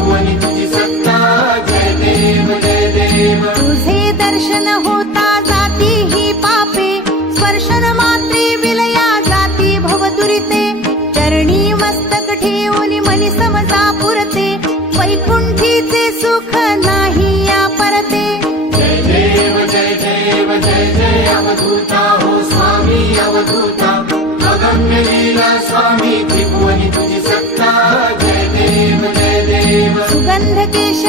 त्रिभुवनी तुझी सत्ता, जय देव जय देव. तुझे दर्शन होता जाती ही पापे, स्पर्शन मात्रे विलया जाती भवदुरिते. चरणी मस्तक ठेवली मनी समजा पुरते, वैकुंठीचे सुख नाही या परते. जय देव जय देव जय जय अवधूता हो स्वामी अवधूता. अगम्य लीला स्वामी त्रिभुवनी तुझी सत्ता, जय देव जय देव. सुगंध केश